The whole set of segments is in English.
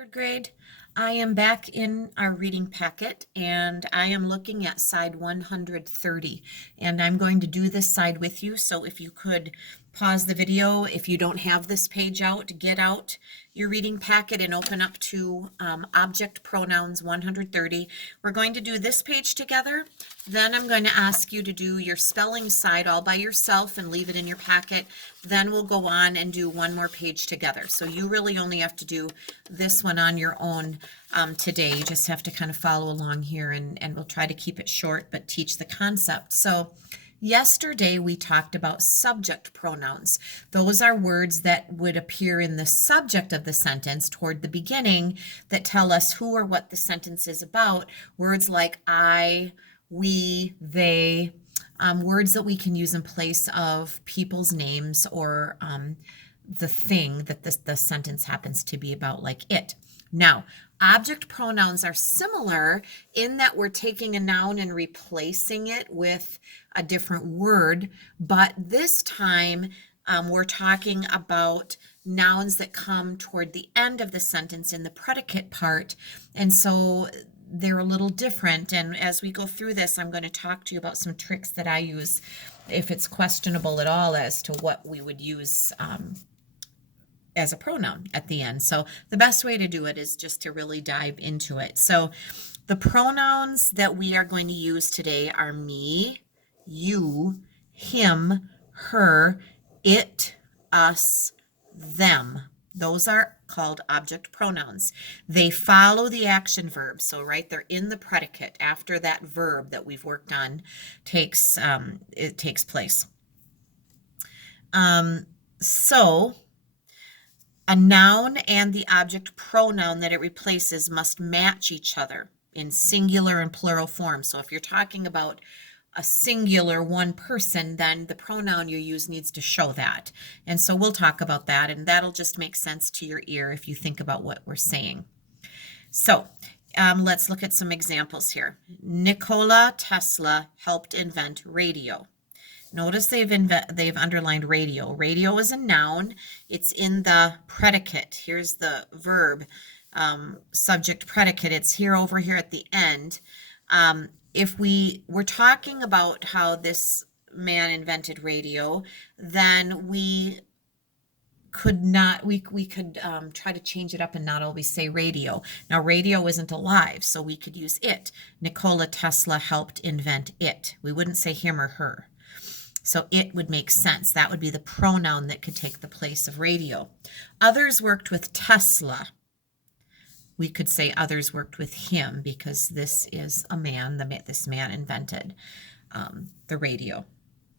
Third grade, I am back in our reading packet and I am looking at side 130 and I'm going to do this side with you. So if you could pause the video, if you don't have this page out, get out your reading packet and open up to object pronouns 130. We're going to do this page together. Then I'm going to ask you to do your spelling side all by yourself and leave it in your packet. Then we'll go on and do one more page together. So you really only have to do this one on your own today. You just have to kind of follow along here and we'll try to keep it short but teach the concept. So yesterday we talked about subject pronouns. Those are words that would appear in the subject of the sentence toward the beginning that tell us who or what the sentence is about. Words like I, we, they, words that we can use in place of people's names or the thing that the sentence happens to be about, like it. Now, object pronouns are similar in that we're taking a noun and replacing it with a different word, but this time we're talking about nouns that come toward the end of the sentence in the predicate part, and so they're a little different. And as we go through this, I'm going to talk to you about some tricks that I use if it's questionable at all as to what we would use as a pronoun at the end. So the best way to do it is just to really dive into it. So the pronouns that we are going to use today are me, you, him, her, it, us, them. Those are called object pronouns. They follow the action verb. So right, they're in the predicate after that verb that we've worked on takes place. So a noun and the object pronoun that it replaces must match each other in singular and plural form. So if you're talking about a singular one person, then the pronoun you use needs to show that. And so we'll talk about that, and that'll just make sense to your ear if you think about what we're saying. So let's look at some examples here. Nikola Tesla helped invent radio. Notice they've underlined radio. Radio is a noun. It's in the predicate. Here's the verb, subject predicate. It's here over here at the end. If we were talking about how this man invented radio, then we could try to change it up and not always say radio. Now, radio isn't alive, so we could use it. Nikola Tesla helped invent it. We wouldn't say him or her. So it would make sense. That would be the pronoun that could take the place of radio. Others worked with Tesla. We could say others worked with him because this is a man. This man invented the radio.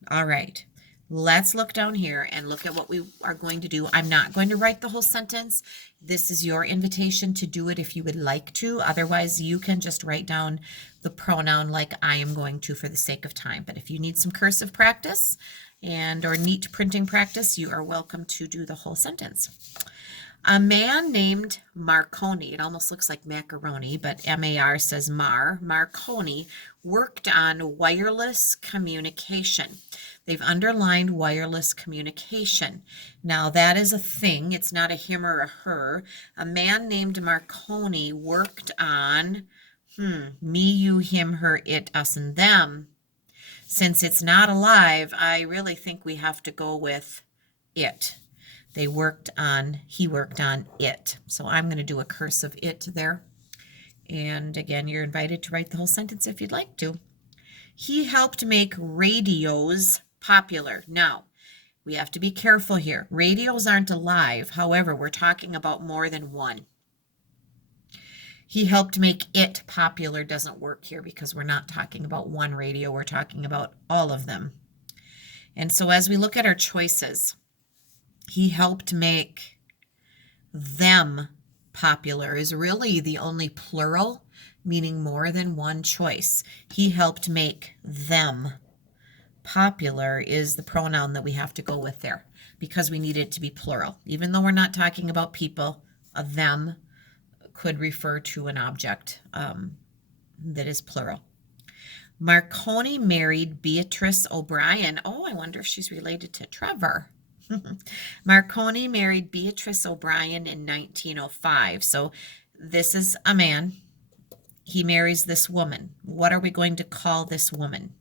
All right. Let's look down here and look at what we are going to do. I'm not going to write the whole sentence. This is your invitation to do it if you would like to. Otherwise, you can just write down the pronoun like I am going to for the sake of time. But if you need some cursive practice or neat printing practice, you are welcome to do the whole sentence. A man named Marconi, it almost looks like macaroni, but MAR says Marconi worked on wireless communication. They've underlined wireless communication. Now that is a thing. It's not a him or a her. A man named Marconi worked on me, you, him, her, it, us, and them. Since it's not alive, I really think we have to go with it. He worked on it. So I'm going to do a cursive it there. And again, you're invited to write the whole sentence if you'd like to. He helped make radios popular. Now, we have to be careful here. Radios aren't alive. However, we're talking about more than one. He helped make it popular doesn't work here because we're not talking about one radio. We're talking about all of them. And so as we look at our choices, he helped make them popular is really the only plural, meaning more than one choice. He helped make them popular is the pronoun that we have to go with there because we need it to be plural. Even though we're not talking about people, a them could refer to an object that is plural. Marconi married Beatrice O'Brien. Oh, I wonder if she's related to Trevor. Marconi married Beatrice O'Brien in 1905. So this is a man. He marries this woman. What are we going to call this woman?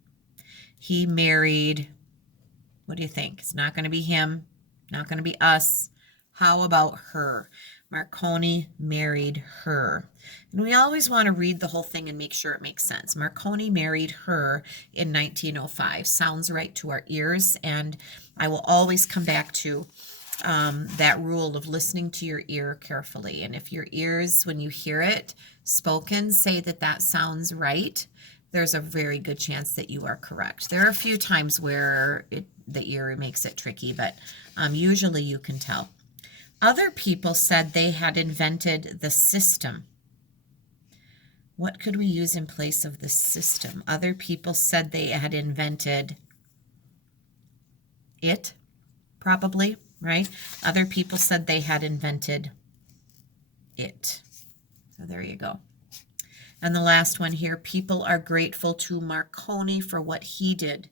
He married, what do you think? It's not going to be him, not going to be us. How about her? Marconi married her. And we always want to read the whole thing and make sure it makes sense. Marconi married her in 1905. Sounds right to our ears. And I will always come back to that rule of listening to your ear carefully. And if your ears, when you hear it spoken, say that that sounds right, there's a very good chance that you are correct. There are a few times where the ear makes it tricky, but usually you can tell. Other people said they had invented the system. What could we use in place of the system? Other people said they had invented it, probably, right? Other people said they had invented it. So there you go. And the last one here, people are grateful to Marconi for what he did.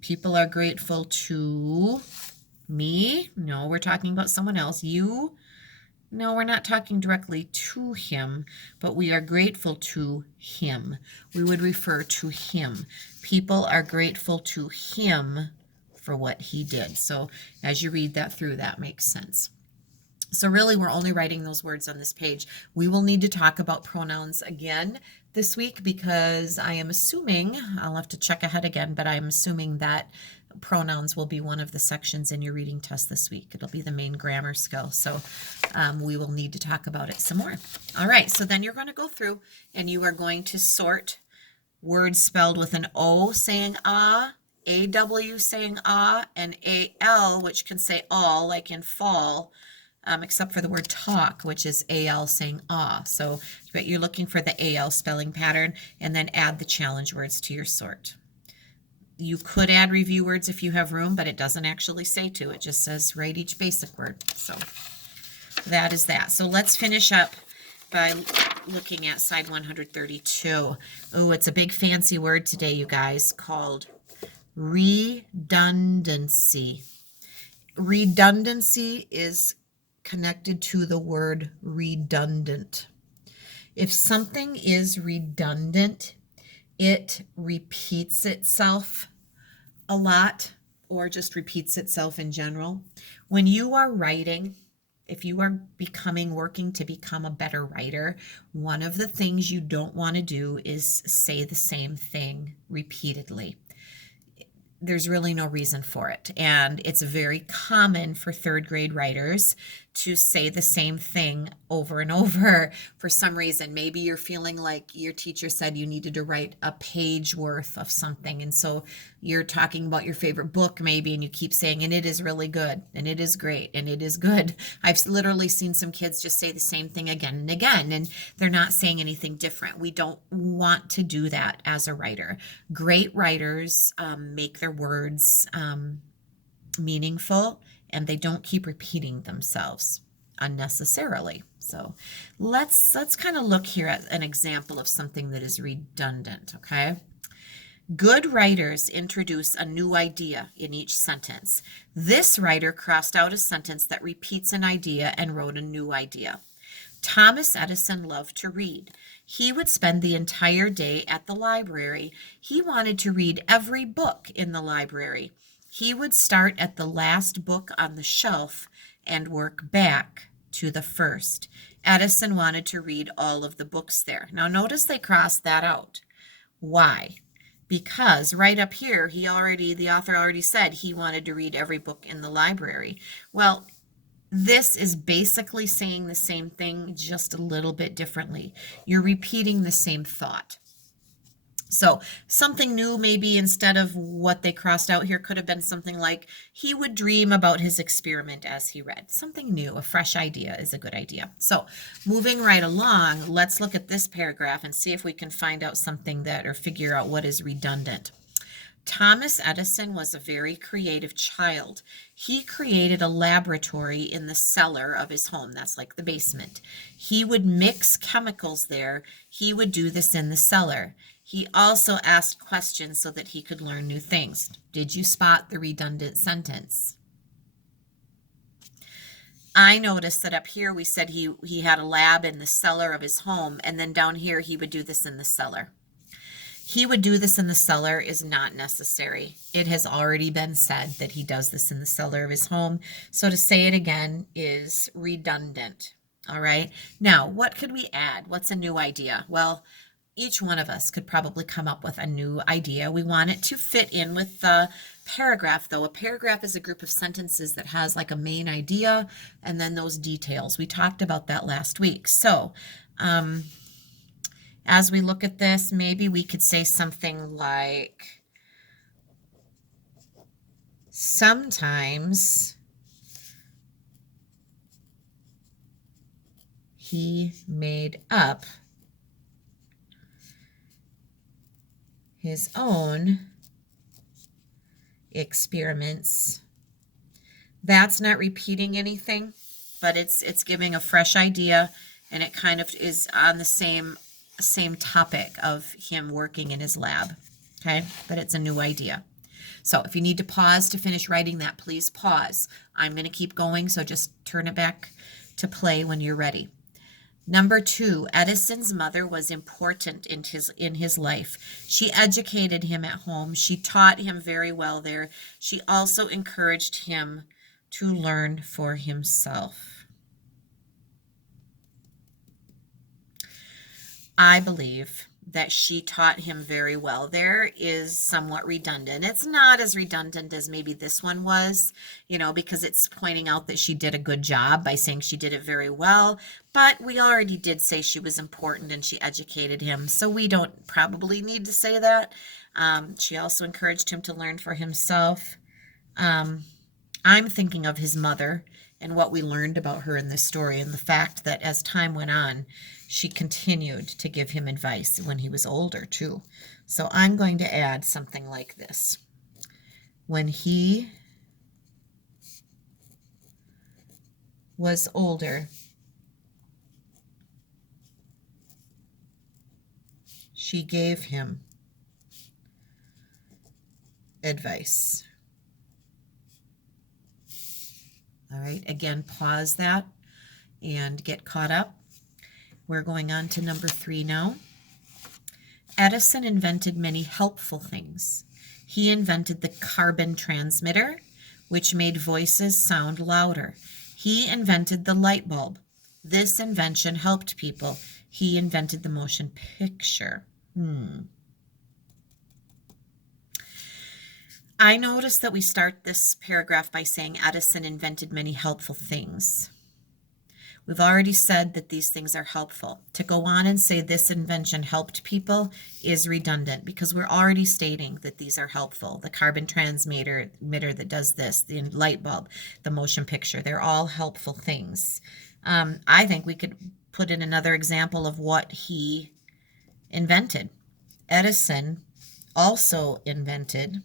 People are grateful to me. No, we're talking about someone else. You. No, we're not talking directly to him, but we are grateful to him. We would refer to him. People are grateful to him for what he did. So as you read that through, that makes sense. So really, we're only writing those words on this page. We will need to talk about pronouns again this week because I am assuming, I'll have to check ahead again, but I'm assuming that pronouns will be one of the sections in your reading test this week. It'll be the main grammar skill. So we will need to talk about it some more. All right, so then you're going to go through and you are going to sort words spelled with an O saying ah, AW saying ah, and AL, which can say all, like in fall, except for the word talk, which is AL saying ah. So but you're looking for the AL spelling pattern and then add the challenge words to your sort. You could add review words if you have room, but it doesn't actually say to. It just says write each basic word. So that is that. So let's finish up by looking at side 132. Oh, it's a big fancy word today, you guys, called redundancy. Redundancy is connected to the word redundant. If something is redundant, it repeats itself a lot or just repeats itself in general. When you are writing, if you are working to become a better writer, one of the things you don't want to do is say the same thing repeatedly. There's really no reason for it. And it's very common for third grade writers to say the same thing over and over for some reason. Maybe you're feeling like your teacher said you needed to write a page worth of something. And so you're talking about your favorite book maybe, and you keep saying, and it is really good, and it is great, and it is good. I've literally seen some kids just say the same thing again and again, and they're not saying anything different. We don't want to do that as a writer. Great writers make their words meaningful, and they don't keep repeating themselves unnecessarily. So let's kind of look here at an example of something that is redundant, okay? Good writers introduce a new idea in each sentence. This writer crossed out a sentence that repeats an idea and wrote a new idea. Thomas Edison loved to read. He would spend the entire day at the library. He wanted to read every book in the library. He would start at the last book on the shelf and work back to the first. Edison wanted to read all of the books there. Now notice they crossed that out. Why? Because right up here, the author already said he wanted to read every book in the library. Well, this is basically saying the same thing, just a little bit differently. You're repeating the same thought. So something new, maybe instead of what they crossed out here, could have been something like, he would dream about his experiment as he read. Something new, a fresh idea is a good idea. So moving right along, let's look at this paragraph and see if we can find out something or figure out what is redundant. Thomas Edison was a very creative child. He created a laboratory in the cellar of his home. That's like the basement. He would mix chemicals there. He would do this in the cellar. He also asked questions so that he could learn new things. Did you spot the redundant sentence? I noticed that up here we said he had a lab in the cellar of his home, and then down here he would do this in the cellar. He would do this in the cellar is not necessary. It has already been said that he does this in the cellar of his home. So to say it again is redundant. All right. Now, what could we add? What's a new idea? Well, each one of us could probably come up with a new idea. We want it to fit in with the paragraph, though. A paragraph is a group of sentences that has like a main idea and then those details. We talked about that last week. So, as we look at this, maybe we could say something like, sometimes he made up his own experiments. That's not repeating anything, but it's giving a fresh idea, and it kind of is on the same topic of him working in his lab. Okay, but it's a new idea. So if you need to pause to finish writing that, please pause. I'm going to keep going, so just turn it back to play when you're ready. Number 2, Edison's mother was important in his life. She educated him at home. She taught him very well there. She also encouraged him to learn for himself. I believe that she taught him very well there is somewhat redundant. It's not as redundant as maybe this one was, because it's pointing out that she did a good job by saying she did it very well. But we already did say she was important and she educated him, so we don't probably need to say that. She also encouraged him to learn for himself. I'm thinking of his mother and what we learned about her in this story, and the fact that as time went on, she continued to give him advice when he was older too. So I'm going to add something like this. When he was older, she gave him advice. All right, again, pause that and get caught up. We're going on to number 3 now. Edison invented many helpful things. He invented the carbon transmitter, which made voices sound louder. He invented the light bulb. This invention helped people. He invented the motion picture. I noticed that we start this paragraph by saying Edison invented many helpful things. We've already said that these things are helpful. To go on and say this invention helped people is redundant because we're already stating that these are helpful. The carbon transmitter that does this, the light bulb, the motion picture, they're all helpful things. I think we could put in another example of what he invented. Edison also invented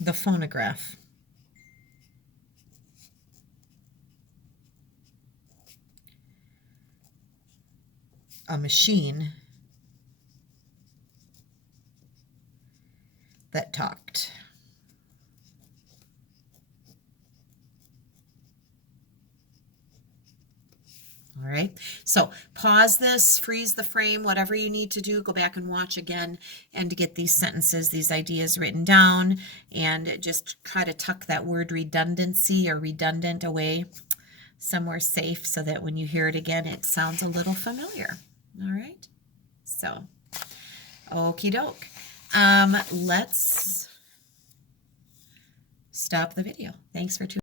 the phonograph. A machine that talked. All right, so pause this, freeze the frame, whatever you need to do, go back and watch again and get these sentences, these ideas written down, and just try to tuck that word redundancy or redundant away somewhere safe so that when you hear it again, it sounds a little familiar. All right, so okie doke. Let's stop the video. Thanks for tuning in.